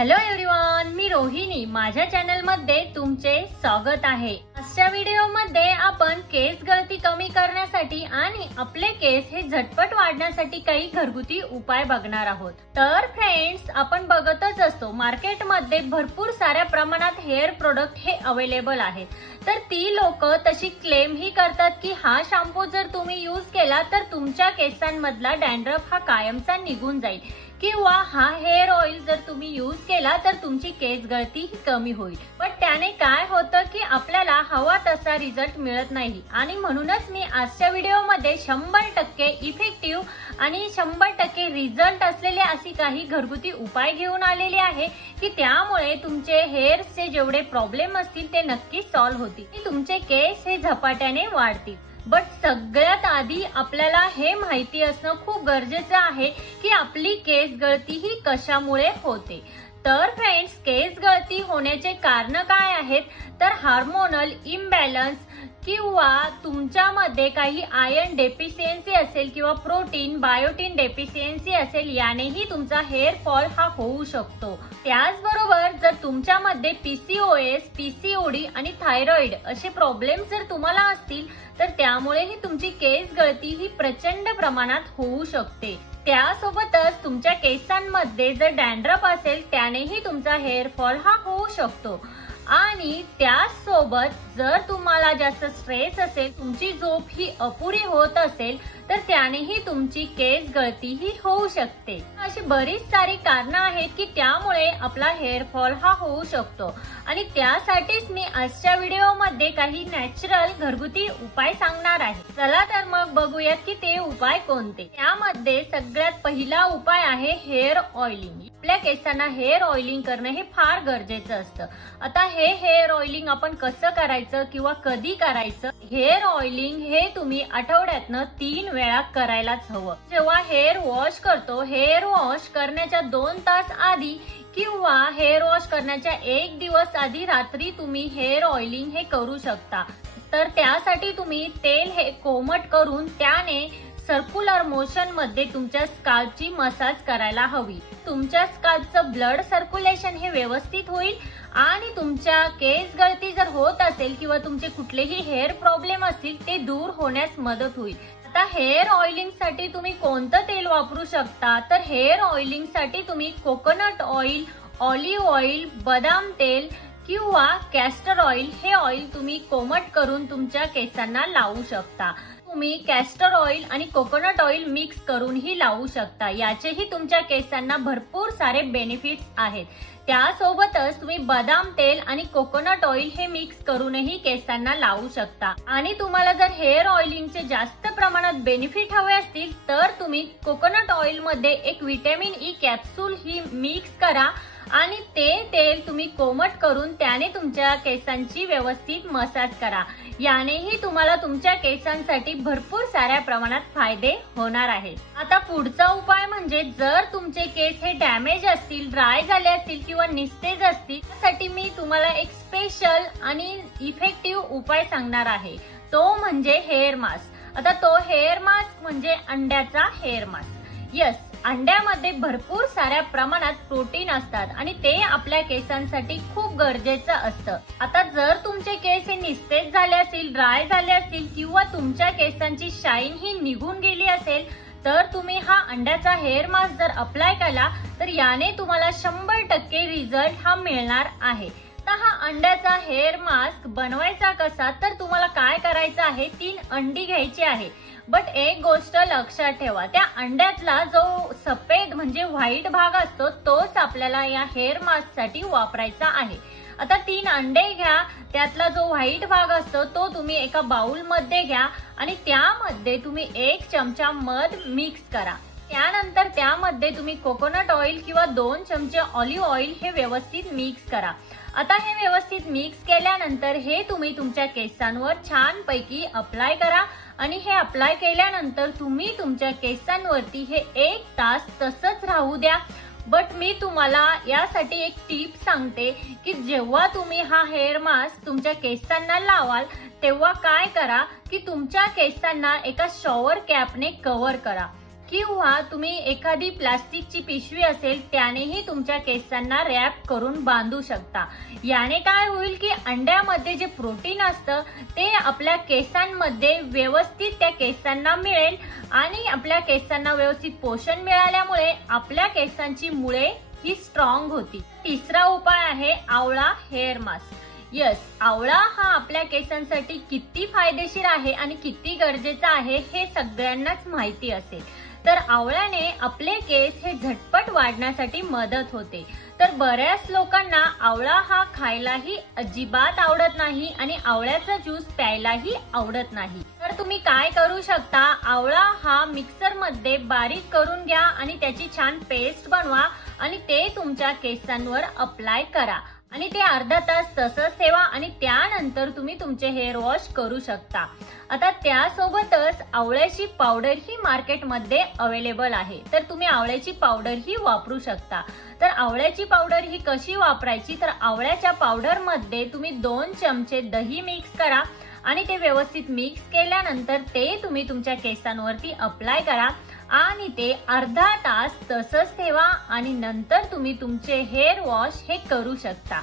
Hello everyone, मी रोहिणी. माझ्या channel मध्ये तुमचे स्वागत आहे. आजच्या व्हिडिओ मध्ये आपण केस गळती कमी करण्यासाठी आणि आपले केस हे झटपट वाढण्यासाठी काही घरगुती उपाय बघणार आहोत. तर फ्रेंड्स, आपण बघतच असतो मार्केटमध्ये भरपूर साऱ्या प्रमाणात हेअर प्रोडक्ट हे अवेलेबल आहेत. तर ती लोक तशी क्लेम ही करतात की हा शॅम्पू जर तुम्ही यूज केला तर तुमच्या केसांमधला डॅन्ड्रफ हा कायमचा निघून जाईल, किंवा हा हेअर ऑइल जर तुम्ही यूज केला तर तुमची केस गळती ही कमी होईल. पण त्याने काय होतं की आपल्याला हवा तसा रिझल्ट मिळत नाही. आणि म्हणूनच मी आजच्या व्हिडिओमध्ये 100% इफेक्टिव्ह आणि 100% रिझल्ट असलेले अशी काही घरगुती उपाय घेऊन आलेले आहे की त्यामुळे तुमचे हेअर्सचे जेवढे प्रॉब्लेम असतील ते नक्कीच सॉल्व्ह होतील, तुमचे केस हे झपाट्याने वाढतील. बट सगळ्यात आधी आपल्याला हे माहिती असणं खूप गरजेचं आहे की आपली केस गळती ही कशामुळे होते. तर फ्रेंड्स, केस गळती होण्याचे कारण काय आहेत तर हार्मोनल इम्बॅलन्स, किंवा तुमच्यामध्ये काही आयर्न डेफिशियन्सी असेल किंवा प्रोटीन बायोटीन डेफिशियन्सी असेल, यानेही तुमचा हेअर फॉल हा होऊ शकतो. त्याचबरोबर जर तुमच्यामध्ये पीसीओएस, पीसीओडी आणि थायरॉइड असे प्रॉब्लेम जर तुम्हाला असतील तर त्यामुळेही तुमची केस गळती ही प्रचंड प्रमाणात होऊ शकते. त्यासोबतच तुमच्या केसांमध्ये जर डॅन्ड्रफ असेल त्यानेही तुमचा हेअर फॉल हा होऊ शकतो. आणि त्यासोबत जर तुम्हाला जास्त स्ट्रेस असेल, तुमची झोप ही अपुरी होत असेल तर त्यानेही तुमची केस गळती ही होऊ शकते. अशी बरीच सारी कारणं आहेत की त्यामुळे आपला हेअर फॉल हा होऊ शकतो. आणि त्यासाठीच मी आजच्या व्हिडिओमध्ये काही नॅचरल घरगुती उपाय सांगणार आहे. चला तर मग बघूयात की ते उपाय कोणते. त्यामध्ये सगळ्यात पहिला उपाय आहे हेअर ऑइलिंग. आपल्या केसांना हेअर ऑइलिंग करणं हे फार गरजेचं असतं. आता हे हेअर ऑइलिंग आपण कसं करायचं किंवा कधी करायचं? हेअर ऑइलिंग हे तुम्ही आठवड्यातनं 3 वेळा करायलाच हवं. जेव्हा हेअर वॉश करतो, हेअर वॉश करण्याच्या 2 तास आधी किंवा हेअर वॉश करण्याच्या 1 दिवस आधी रात्री तुम्ही हेअर ऑइलिंग हे करू शकता. तर त्यासाठी तुम्ही तेल हे कोमट करून त्याने सर्क्युलर मोशन मध्ये तुमच्या स्काल्पची मसाज करायला हवी. तुमच्या स्काल्पचं ब्लड सर्क्युलेशन हे व्यवस्थित होईल आणि तुमच्या केस गळती जर होत असेल किंवा तुमचे कुठलेही हेअर प्रॉब्लेम असतील ते दूर होण्यास मदत होईल. आता हेअर ऑइलिंग साठी तुम्ही कोणतं तेल वापरू शकता तर हेअर ऑइलिंग साठी तुम्ही कोकोनट ऑइल, ऑलिव्ह ऑइल, बदाम तेल किंवा कॅस्टर ऑइल हे ऑइल तुम्ही कोमट करून तुमच्या केसांना लावू शकता. तुम्ही कॅस्टर ऑइल आणि कोकोनट ऑइल मिक्स करूनही लावू शकता. याचेही तुमच्या केसांना भरपूर सारे बेनिफिट्स आहेत. त्यासोबतच तुम्ही बदाम तेल आणि कोकोनट ऑइल हे मिक्स करूनही केसांना लावू शकता. आणि तुम्हाला जर हेअर ऑइलिंगचे जास्त प्रमाणात बेनिफिट हवे असतील तर तुम्ही कोकोनट ऑइल मध्ये एक व्हिटॅमिन ई कॅप्सूल ही मिक्स करा आणि ते तेल तुम्ही कोमट करून त्याने तुमच्या केसांची व्यवस्थित मसाज करा. यानेही तुम्हाला तुमच्या केसांसाठी भरपूर साऱ्या प्रमाणात फायदे होणार आहेत. आता पुढचा उपाय म्हणजे जर तुमचे केस हे डॅमेज असतील, ड्राय झाले असतील किंवा निस्तेज असतील, त्यासाठी मी तुम्हाला एक स्पेशल आणि इफेक्टिव्ह उपाय सांगणार आहे. तो म्हणजे हेअर मास्क. आता तो हेअर मास्क म्हणजे अंड्याचा हेअर मास्क. यस, अंड्यामध्ये भरपूर साऱ्या प्रमाणात प्रोटीन असतात आणि ते आपल्या केसांसाठी खूप गरजेचं असतं. आता जर तुमचे केस हे निस्तेज झाले असतील, ड्राय झाले असतील किंवा तुमच्या केसांची शाईन ही निघून गेली असेल तर तुम्ही हा अंड्याचा हेअर मास्क जर अप्लाय केला तर याने तुम्हाला 100% रिझल्ट हा मिळणार आहे. तर हा अंड्याचा हेअर मास्क बनवायचा कसा तर तुम्हाला काय करायचं आहे, 3 अंडी घ्यायची आहे. बट एक गोष्ट लक्षात ठेवा, त्या अंड्यातला जो सफेद म्हणजे व्हाईट भाग असतो तोच आपल्याला या हेअर मास्क साठी वापरायचा आहे. आता 3 अंडे घ्या, त्यातला जो व्हाईट भाग असतो तो तुम्ही एका बाउल मध्ये घ्या आणि त्यामध्ये तुम्ही 1 चमचा मध मिक्स करा. त्यानंतर त्यामध्ये तुम्ही कोकोनट ऑइल किंवा 2 चमचे ऑलिव्ह ऑइल हे व्यवस्थित मिक्स करा. आता हे व्यवस्थित मिक्स केल्यानंतर हे तुम्ही तुमच्या केसांवर छानपैकी अप्लाय करा आणि हे अप्लाय केल्यानंतर तुम्ही तुमच्या केसांवरती हे 1 तास तसंच राहू द्या. बट मी तुम्हाला यासाठी एक टिप सांगते की जेव्हा तुम्ही हा हेअर मास्क तुमच्या केसांना लावाल तेव्हा काय करा की तुमच्या केसांना एका शॉवर कॅपने कव्हर करा. किंवा तुम्ही एखादी प्लास्टिकची पिशवी असेल त्यानेही तुमच्या केसांना रॅप करून बांधू शकता। याने काय होईल की अंड्यामध्ये जे प्रोटीन असतं ते आपल्या केसांमध्ये व्यवस्थित त्या केसांना मिळेल आणि आपल्या केसांना व्यवस्थित पोषण मिळाल्यामुळे आपल्या केसांची मुळे ही स्ट्रॉंग होती। तिसरा उपाय आहे आवळा हेअर मास्क। यस, आवळा हा आपल्या केसांसाठी किती फायदेशीर आहे आणि किती गरजेचा आहे हे सगळ्यांनाच माहिती असेल। तर आवळ्याने आपले केस हे झटपट वाढण्यासाठी मदत होते। तर बऱ्याच लोकांना आवळा हा खायलाही अजिबात आवडत नाही आणि आवळ्याचा ज्यूस प्यायलाही आवडत नाही। तर तुम्ही काय करू शकता, आवळा हा मिक्सर मध्ये बारीक करून घ्या आणि त्याची छान पेस्ट बनवा आणि ते तुमच्या केसांवर अप्लाय करा आणि ते अर्धा तास तसंच ठेवा आणि त्यानंतर तुम्ही तुमचे हेअर वॉश करू शकता। आता त्यासोबतच आवळ्याची पावडर ही मार्केटमध्ये अवेलेबल आहे, तर तुम्ही आवळ्याची पावडर ही वापरू शकता। तर आवळ्याची पावडर ही कशी वापरायची, तर आवळ्याच्या पावडर मध्ये तुम्ही 2 चमचे दही मिक्स करा आणि ते व्यवस्थित मिक्स केल्यानंतर ते तुम्ही तुमच्या केसांवरती अप्लाय करा आणि ते अर्धा तास तसंच ठेवा आणि नंतर तुम्ही तुमचे हेअर वॉश हे करू शकता।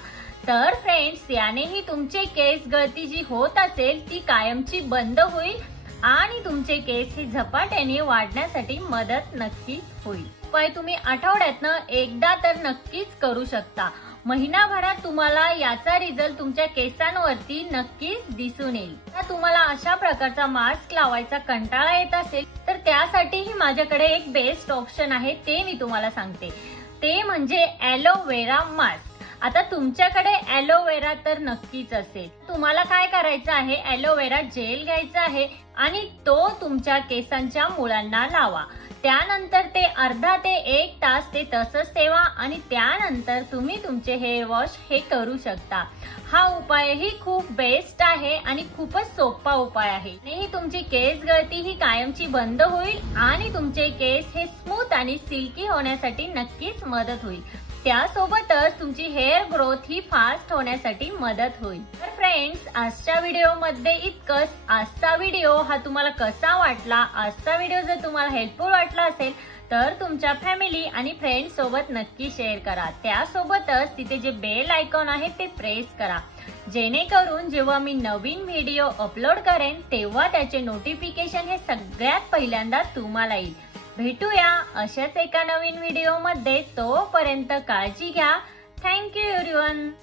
तर फ्रेंड्स, यानेही तुमचे केस गळती जी होत असेल ती कायमची बंद होईल आणि तुमचे केस हे झपाट्याने वाढण्यासाठी मदत नक्कीच होईल। उपाय तुम्ही आठवड्यातनं एकदा तर नक्कीच करू शकता। महिनाभरात तुम्हाला याचा रिझल्ट तुमच्या केसांवरती नक्कीच दिसून येईल। तर तुम्हाला अशा प्रकारचा मास्क लावायचा कंटाळा येत असेल तर त्यासाठीही माझ्याकडे एक बेस्ट ऑप्शन आहे, ते मी तुम्हाला सांगते। ते म्हणजे ॲलोवेरा मास्क। आता तुमच्याकडे ॲलोवेरा तर नक्कीच असेल। तुम्हाला काय करायचं आहे, ॲलोवेरा जेल घ्यायचा आहे आणि तो तुमच्या केसांच्या मुळांना लावा। त्यानंतर ते अर्धा ते 1 तास ते तसंच ठेवा आणि त्यानंतर तुम्ही तुमचे हेअर वॉश हे करू शकता। हा उपायही खूप बेस्ट आहे आणि खूपच सोपा उपाय आहे आणि तुमची केस गळती ही कायमची बंद होईल आणि तुमचे केस हे स्मूथ आणि सिल्की होण्यासाठी नक्कीच मदत होईल। त्यासोबतच तुमची हेअर ग्रोथ ही फास्ट होण्यासाठी मदत होईल। तर फ्रेंड्स, आजच्या व्हिडिओमध्ये इतकंच। आजचा व्हिडिओ हा तुम्हाला कसा वाटला? आजचा व्हिडिओ जर तुम्हाला हेल्पफुल वाटला असेल तर तुमच्या फॅमिली आणि फ्रेंड्स सोबत नक्की शेअर करा। त्यासोबतच तिथे जे बेल आयकॉन आहे ते प्रेस करा, जेणेकरून जेव्हा मी नवीन व्हिडिओ अपलोड करेन तेव्हा त्याचे नोटिफिकेशन हे सगळ्यात पहिल्यांदा तुम्हाला येईल। भेटूया अशाच एका नवीन व्हिडिओमध्ये, तोपर्यंत काळजी घ्या। Thank you everyone.